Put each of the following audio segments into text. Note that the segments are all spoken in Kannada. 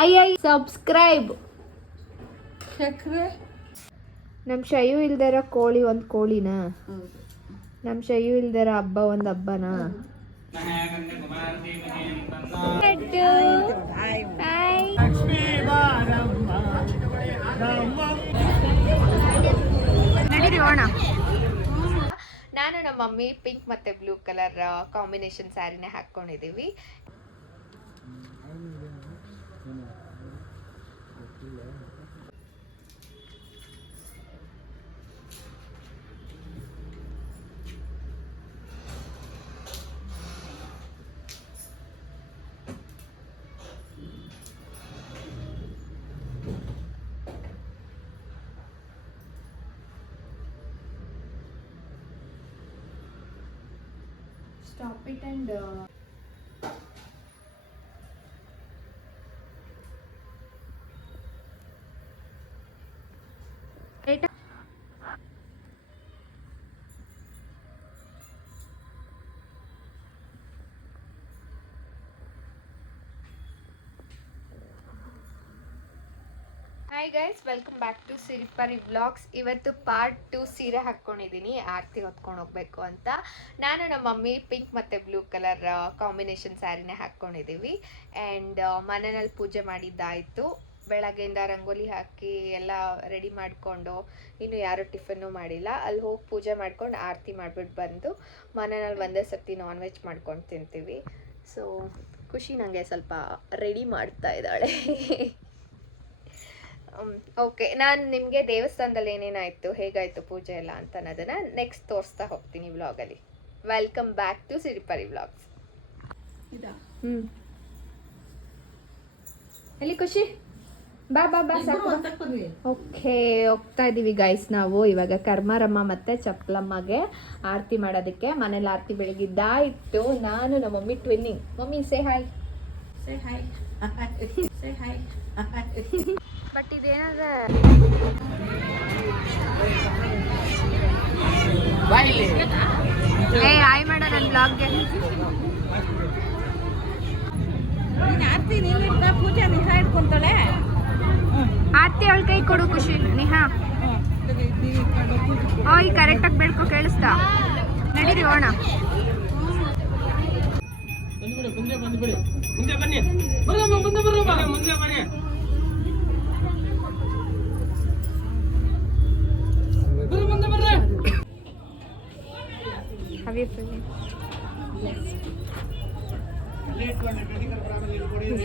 ಅಯ್ಯ ಸಬ್ಸ್ಕ್ರೈಬ್ ಚಕ್ರೆ ನಮ್ಮ ಶಯು ಇಲ್ದಿರ ಕೋಳಿ ಒಂದು ಕೋಳಿನ? ನಮ್ ನಮ್ಮ ಶಯು ಇಲ್ದಿರ ಹಬ್ಬ ಒಂದು ಹಬ್ಬನ? ನಾನು ನಮ್ಮ ಮಮ್ಮಿ ಪಿಂಕ್ ಮತ್ತೆ ಬ್ಲೂ ಕಲರ್ ಕಾಂಬಿನೇಷನ್ ಸ್ಯಾರಿನೇ ಹಾಕ್ಕೊಂಡಿದ್ದೀವಿ stop it and uh, hi guys welcome back to Siripari blogs ಇವತ್ತು ಪಾರ್ಟ್ ಟು ಸೀರೆ ಹಾಕ್ಕೊಂಡಿದ್ದೀನಿ ಆರತಿ ಹೊತ್ಕೊಂಡು ಹೋಗ್ಬೇಕು ಅಂತ ನಾನು ನಮ್ಮ ಮಮ್ಮಿ ಪಿಂಕ್ ಮತ್ತು ಬ್ಲೂ ಕಲರ್ ಕಾಂಬಿನೇಷನ್ ಸ್ಯಾರಿನೇ ಹಾಕ್ಕೊಂಡಿದ್ದೀವಿ ಆ್ಯಂಡ್ ಮನೆಯಲ್ಲಿ ಪೂಜೆ ಮಾಡಿದ್ದಾಯಿತು ಬೆಳಗ್ಗೆಯಿಂದ ರಂಗೋಲಿ ಹಾಕಿ ಎಲ್ಲ ರೆಡಿ ಮಾಡಿಕೊಂಡು ಇನ್ನು ಯಾರೂ ಟಿಫನ್ನು ಮಾಡಿಲ್ಲ ಅಲ್ಲಿ ಹೋಗಿ ಪೂಜೆ ಮಾಡ್ಕೊಂಡು ಆರತಿ ಮಾಡಿಬಿಟ್ಟು ಬಂದು ಮನೆಯಲ್ಲಿ ಒಂದೇ ಸರ್ತಿ ನಾನ್ ವೆಜ್ ಮಾಡ್ಕೊಂಡು ತಿಂತೀವಿ ಸೊ ಖುಷಿ ನನಗೆ ಸ್ವಲ್ಪ ರೆಡಿ ಮಾಡ್ತಾ ಇದ್ದಾಳೆ ಓಕೆ ನಾನು ನಿಮಗೆ ದೇವಸ್ಥಾನದಲ್ಲಿ ಏನೇನಾಯಿತು ಹೇಗಾಯಿತು ಪೂಜೆ ಎಲ್ಲ ಅಂತ ಅನ್ನೋದನ್ನ ನೆಕ್ಸ್ಟ್ ತೋರಿಸ್ತಾ ಹೋಗ್ತೀನಿ ವ್ಲಾಗಲ್ಲಿ welcome back to Siripari vlogs ಇದಾ? ಹ್ಞೂ ಎಲ್ಲಿ ಖುಷಿ? ಬಾ ಬಾ ಬಾ ಸಾಕು. ಓಕೆ ಹೋಗ್ತಾ ಇದ್ದೀವಿ ಗೈಸ್ ನಾವು ಇವಾಗ ಕರ್ಮಾರಮ್ಮ ಮತ್ತೆ ಚಪ್ಪಲಮ್ಮಗೆ ಆರತಿ ಮಾಡೋದಕ್ಕೆ. ಮನೇಲಿ ಆರತಿ ಬೆಳಗಿದ್ದಾಯಿತು. ನಾನು ನಮ್ಮ mummy twinning mummy say hi say hi say hi but ಇದೇನದ? ಏ ಹಾಯ್ ಮಾಡ ನನ್ನ ಬ್ಲಾಗ್ಗೆ ಪೂಜೆ ನಿಹಾ ಇಟ್ಕೊಂತಾಳೆ? ಆರತಿ ಅವಳ ಕೈ ಕೊಡು ಖುಷಿ ನಿಹಾ ಓಯ್ ಕರೆಕ್ಟಾಗಿ ಬೇಡ್ಕೊ ಕೇಳಿಸ್ತಾ? ನಡೀರಿ ಹೋಣ ಮುಂದೆ ಬನ್ನಿ. ಮುಂದೆ ಬನ್ನಿ ಮುಂದೆ ಬನ್ನಿ. ಹವಿ ಫೀಲಿಂಗ್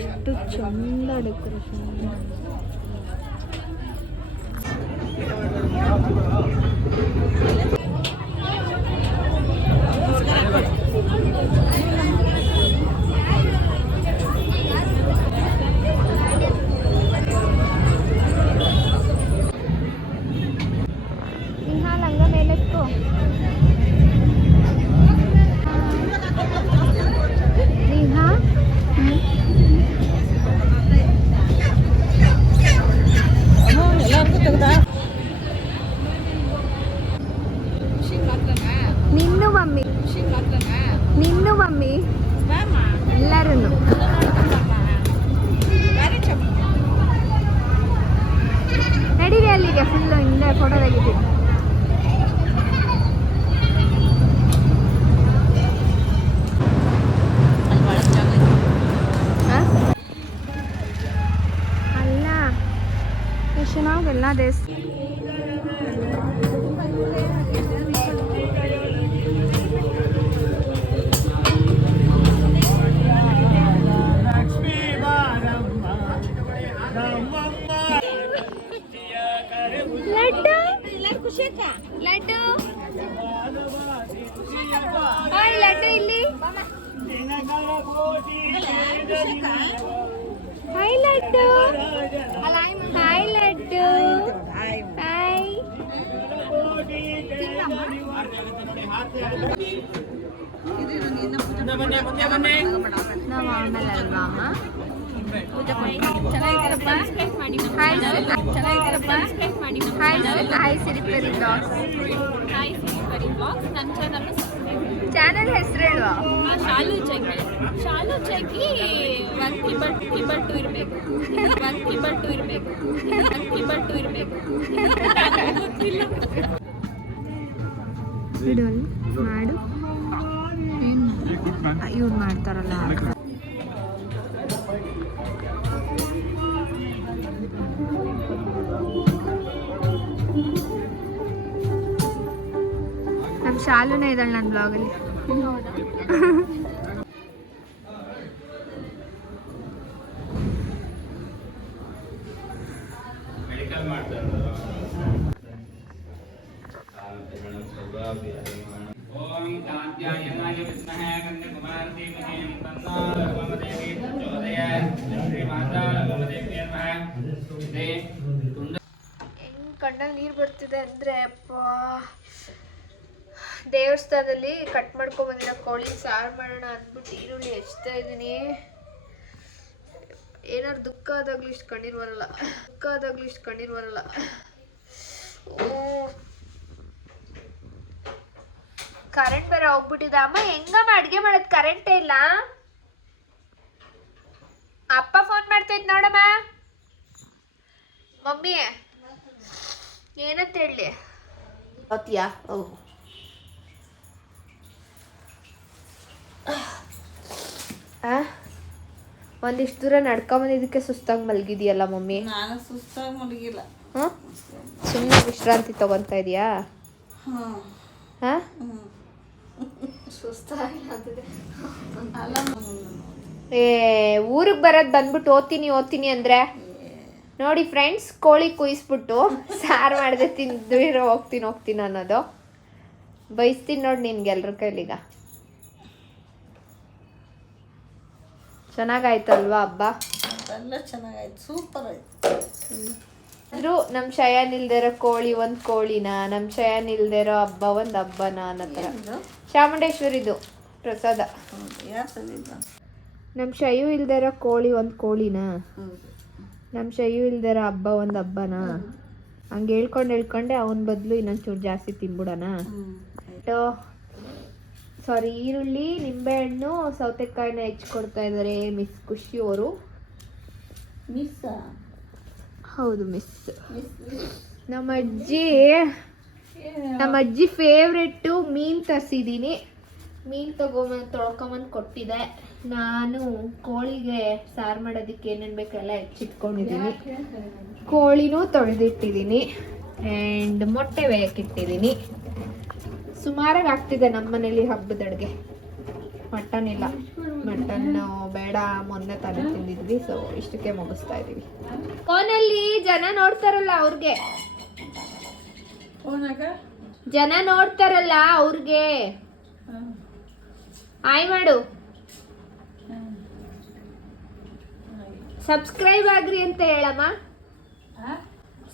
ಎಷ್ಟು ಚಂದ ಡೆಕೋರೇಷನ್ ಮಮ್ಮಿ. ನಿನ್ನು ಮಮ್ಮಿ. ಎಲ್ಲರೂ ನಡೀರಿ ಅಲ್ಲಿಗೆ. ಫುಲ್ ಹಿಂದೆ ಫೋಟೋ ತೆಗಿತೀನಿ. ಆ? ಅಲ್ಲ ಎಷ್ಟು ಚೆನ್ನಾಗೆಲ್ಲ ದೇಶ ಲಡ್ಡು? ಲಡ್ಡು. ಹಾಯ್ ಲಡ್ಡು ಇಲ್ಲಿ. Hi Laddu. Hi Laddu. Hi. ಮುಂದೆ ಬನ್ನಿ ಮುಂದೆ ಬನ್ನಿ. ನಾವು ಆಮೇಲೆ ಅಲ್ವಾ ಅಮ್ಮ. ಚಾನಲ್ ಹೆಸರು ಹೇಳುವ? ಶಾಲು ಚಕ್ಕಿ ಶಾಲು ಟೂರ್ ಅಕ್ಕಿ ಬಟ್ಟಿ ಬಟ್ಟು ಇರಬೇಕು ಅಕ್ಕಿ ಬಟ್ಟು ಇರಬೇಕು ಅಕ್ಕಿ ಬಟ್ಟು ಇರಬೇಕು ಮಾಡು. ಇವ್ರು ಮಾಡ್ತಾರಲ್ಲ. ಭಗವದೇವಿ ಇದ್ದಾಳೆ ನನ್ನ ಬ್ಲಾಗಲ್ಲಿ. ಹೆಂಗ್ ಕಣ್ಣಲ್ಲಿ ನೀರು ಬರ್ತಿದೆ ಅಂದರೆ ದೇವಸ್ಥಾನದಲ್ಲಿ ಕಟ್ ಮಾಡ್ಕೊಂಡ್ ಬಂದಿರೋ ಕೋಳಿ ಸಾರು ಮಾಡೋಣ ಅಂದ್ಬಿಟ್ಟು ಈರುಳ್ಳಿ ಹಚ್ತಾ ಇದ್ದೀನಿ. ಏನಾರು ದುಃಖ ಆದಾಗ್ಲೂ ಇಷ್ಟು ಕಣ್ಣೀರು ಬರಲ್ಲ. ದುಃಖ ಆದಾಗ್ಲೂ ಇಷ್ಟು ಕಣ್ಣೀರು ಬರಲ್ಲ. ಓ. ಕರೆಂಟ್ ಬೇರೆ ಹೋಗ್ಬಿಟ್ಟಿದೆ. ಅಮ್ಮ, ಹೆಂಗಮ್ಮ ಅಡ್ಗೆ ಮಾಡೋದು? ಕರೆಂಟೇ ಇಲ್ಲ. ಅಪ್ಪ ಫೋನ್ ಮಾಡ್ತೈತ್ ನೋಡಮ್ಮ. ಮಮ್ಮಿ, ಏನಂತ ಹೇಳಿ? ಒಂದಿಷ್ಟು ದೂರ ನಡ್ಕೊಂಬಂದಿದ್ದಕ್ಕೆ ಸುಸ್ತಾಗಿ ಮಲಗಿದೆಯಲ್ಲ ಮಮ್ಮಿ? ನಾನು ಸುಸ್ತಾಗಿ ಮಲಗಿಲ್ಲ. ಹಾಂ? ಸುಮ್ಮನೆ ವಿಶ್ರಾಂತಿ ತಗೊತಾ ಇದೀಯಾ? ಹಾಂ. ಏ ಊರಿಗೆ ಬರೋದು ಬಂದ್ಬಿಟ್ಟು ಓದ್ತೀನಿ ಓದ್ತೀನಿ ಅಂದರೆ? ನೋಡಿ ಫ್ರೆಂಡ್ಸ್ ಕೋಳಿ ಕುಯಿಸ್ಬಿಟ್ಟು ಸಾರು ಮಾಡಿದೆ ಇರೋ ಹೋಗ್ತೀನಿ ಹೋಗ್ತೀನಿ ಅನ್ನೋದು. ಬಯಸ್ತೀನಿ ನೋಡಿ ನಿನ್ಗೆ ಎಲ್ರ ಕೈಲಿಗ. ಚೆನ್ನಾಗಾಯ್ತಲ್ವಾ ಹಬ್ಬ? ಎಲ್ಲ ಚೆನ್ನಾಗಾಯ್ತು ಸೂಪರ್ ಆಯ್ತು. ಇದ್ರು ನಮ್ಮ ಶಯನ್ ಇಲ್ದಿರೋ ಕೋಳಿ ಒಂದು ಕೋಳಿನ ನಮ್ಮ ಶಯನ್ ಇಲ್ದಿರೋ ಹಬ್ಬ ಒಂದು ಹಬ್ಬನ ಅನ್ನೋ ಥರ ಇದು ಚಾಮುಂಡೇಶ್ವರಿದು ಪ್ರಸಾದ. ನಮ್ ಯಾರು ತಂದಿದ್ದ? ನಮ್ಮ ಶಯು ಇಲ್ದಿರೋ ಕೋಳಿ ಒಂದು ಕೋಳಿನ? ಹೌದು ನಮ್ಮ ಶಯು ಇಲ್ದಿರೋ ಹಬ್ಬ ಒಂದು ಹಬ್ಬನ? ಹಂಗೆ ಹೇಳ್ಕೊಂಡು ಹೇಳ್ಕೊಂಡೆ ಅವನ್ ಬದಲು ಇನ್ನೊಂದು ಚೂರು ಜಾಸ್ತಿ ತಿನ್ಬಿಡೋಣ. ಹ್ಞೂ ಸಾರಿ ಈರುಳ್ಳಿ ನಿಂಬೆಹಣ್ಣು ಸೌತೆಕಾಯಿನ ಹೆಚ್ಚಿಕೊಡ್ತಾ ಇದ್ದಾರೆ ಮಿಸ್ ಖುಷಿ ಅವರು. ಮಿಸ್ ಹೌದು ಮಿಸ್. ಮಿಸ್ ನಮ್ಮ ಅಜ್ಜಿ ನಮ್ಮ ಅಜ್ಜಿ ಫೇವ್ರೆಟ್ಟು ಮೀನು ತರಿಸಿದ್ದೀನಿ ಮೀನು ತಗೊಂಬಂದು ತೊಳ್ಕೊಂಬಂದು ಕೊಟ್ಟಿದೆ. ನಾನು ಕೋಳಿಗೆ ಸಾರು ಮಾಡೋದಕ್ಕೆ ಏನೇನು ಬೇಕೆಲ್ಲ ಹೆಚ್ಚಿಟ್ಕೊಂಡಿದ್ದೀನಿ ಕೋಳಿನೂ ತೊಳೆದಿಟ್ಟಿದ್ದೀನಿ. ಆ್ಯಂಡ್ ಮೊಟ್ಟೆ ಬೇಯಕ್ಕಿಟ್ಟಿದ್ದೀನಿ ಸುಮಾರಾಗಿ ಆಗ್ತಿದೆ ನಮ್ಮ ಮನೇಲಿ ಹಬ್ಬದ ಅಡುಗೆ ಮಟನ್ ಇಲ್ಲ. ಮಟನ್ ಬೇಡ ಮೊನ್ನೆ ತಾನೇ ತಿಂದಿದ್ವಿ ಸೊ ಇಷ್ಟಕ್ಕೆ ಮುಗಿಸ್ತಾ ಇದ್ದೀವಿ ಫೋನಲ್ಲಿ ಜನ ನೋಡ್ತಾರಲ್ಲ ಅವ್ರಿಗೆ. ಜನ ನೋಡ್ತಾರಲ್ಲ ಅವ್ರಿಗೆ. ಆಯ್ ಮಾಡು. ಸಬ್ಸ್ಕ್ರೈಬ್ ಆಗ್ರಿ ಅಂತ ಹೇಳಮ್ಮ.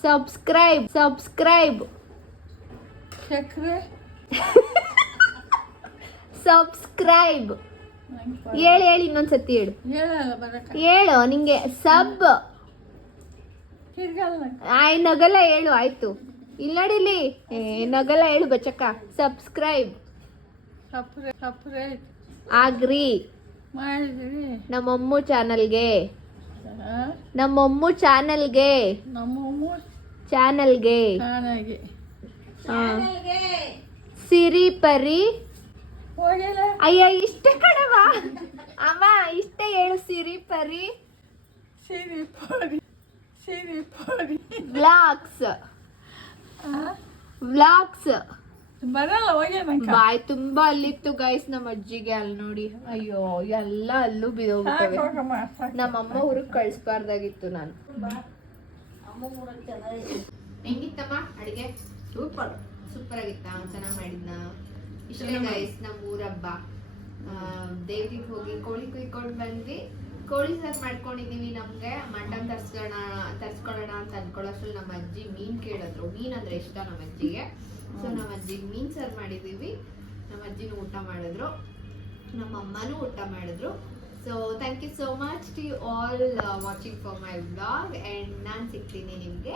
Subscribe subscribe. ಚಕ್ರೆ ಸಬ್ಸ್ಕ್ರೈಬ್ ಹೇಳಿ ಹೇಳಿ ಇನ್ನೊಂದ್ಸತಿ ಹೇಳು. ಹೇಳು ನಿಂಗೆ ಸಬ್ ಆಯ್ ನಗಲ್ಲ ಹೇಳು ಆಯ್ತು. ಇಲ್ಲಿ. ನೋಡಿಲಿ ನಗಲ ನಗಲ್ಲ ಹೇಳು ಬಚ್ಚಕ್ಕ. ಸಬ್ಸ್ಕ್ರೈಬ್ ಆಗ್ರಿ. ನಮ್ಮಮ್ಮು ಚಾನಲ್ಗೆ. ನಮ್ಮಮ್ಮು ಚಾನಲ್ಗೆ. ಚಾನಲ್ಗೆ. ಸಿರಿ ಪರಿ. ಅಯ್ಯ ಇಷ್ಟೇ ಕಣವ ಅಮ್ಮ ಇಷ್ಟೇ ಹೇಳು ಸಿರಿ ಪರಿ. Siri Pari Siri Pari. Vlogs. Blocks vlogs. ಬರಲ್ಲ ಬಾಯ್ ತುಂಬಾ ಅಲ್ಲಿತ್ತು ಗೈಸ್ ನಮ್ಮ ಅಜ್ಜಿಗೆ ಅಲ್ಲಿ ನೋಡಿ. ಅಯ್ಯೋ ಎಲ್ಲ ಅಲ್ಲೂ ಬಿದೋಗ್ತವೆ ನಮ್ಮ ಅಮ್ಮ ಊರಿಗೆ ಕಳಿಸ್ಬಾರ್ದಾಗಿತ್ತು ನಾನು. ಹೆಂಗಿತ್ತಮ್ಮ ಅಡಿಗೆ? ಸೂಪರ್. ಸೂಪರ್ ಆಗಿತ್ತಾ ಚೆನ್ನಾಗಿ ಮಾಡಿದ್ನ? ಇಷ್ಟೇ ಗೈಸ್ ನಮ್ಮ ಊರಬ್ಬ ದೇವ್ರಿಗೆ ಹೋಗಿ ಕೋಳಿ ಕುಯ್ಕೊಂಡು ಬಂದ್ವಿ. ಕೋಳಿ ಸಾರು ಮಾಡ್ಕೊಂಡಿದೀವಿ ನಮ್ಗೆ. ಮಟನ್ ತರ್ಸ್ಕೋಣ ತರ್ಸ್ಕೊಳ್ಳೋಣ ಅಂತ ಅನ್ಕೊಳ್ಳೋಷ್ಟ್ರಲ್ಲಿ ನಮ್ಮ ಅಜ್ಜಿ ಮೀನ್ ಕೇಳಿದ್ರು. ಮೀನ್ ಅಂದ್ರೆ ಇಷ್ಟ ನಮ್ಮ ಅಜ್ಜಿಗೆ. ಸೊ ನಮ್ಮ ಅಜ್ಜಿ ಮೀನ್ ಸಾರು ಮಾಡಿದೀವಿ. ನಮ್ಮ ಅಜ್ಜಿನೂ ಊಟ ಮಾಡಿದ್ರು. ನಮ್ಮ ಅಮ್ಮನೂ ಊಟ ಮಾಡಿದ್ರು. So thank you so much to all watching for my blog and ನಾನು ಸಿಗ್ತೀನಿ ನಿಮಗೆ.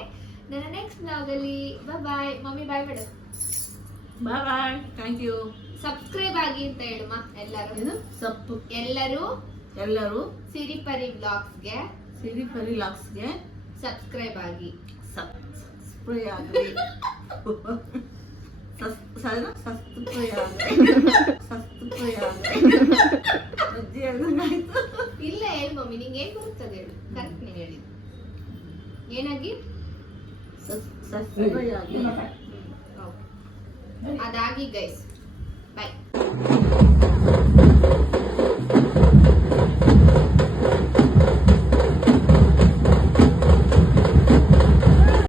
ನನ್ನ ನೆಕ್ಸ್ಟ್ ಬ್ಲಾಗಲ್ಲಿ ಬಾಯ್ ಮಮ್ಮಿ ಬಾಯ್ ಮಾಡು bye bye thank you subscribe ಆಗಿ ಅಂತ ಹೇಳಮ್ಮ ಎಲ್ಲರೂ. ಇದು ಸೊಪ್ಪು. ಎಲ್ಲರೂ ಎಲ್ಲರೂ. ಸಿರಿಪರಿ ವ್ಲಾಗ್ಸ್ಗೆ ಸಿರಿ ಪರಿ ಲಾಕ್ಸ್ಗೆ ಸಬ್ಸ್ಕ್ರೈಬ್ ಆಗಿ. ಸಬ್ಸ್ಕ್ರೈ ಆಗಲಿ ಆಗಿ. ಆಗಲಿ ಸಬ್ಸ್ಕ್ರೈ ಆಗಲಿ ಇಲ್ಲ ಹೇಳು ಮಮ್ಮಿ ನಿಂಗೆ ಏನ್ ಬರುತ್ತದೆ ಹೇಳು. ಕರೆಕ್ಟ್ ನೀನು ಹೇಳಿದ್ದು. ಏನಾಗಿ? ಸಬ್ಸ್ಕ್ರೈ ಆಗಲಿ ಅದಾಗಿ ಗೈಸ್ ಬಾಯ್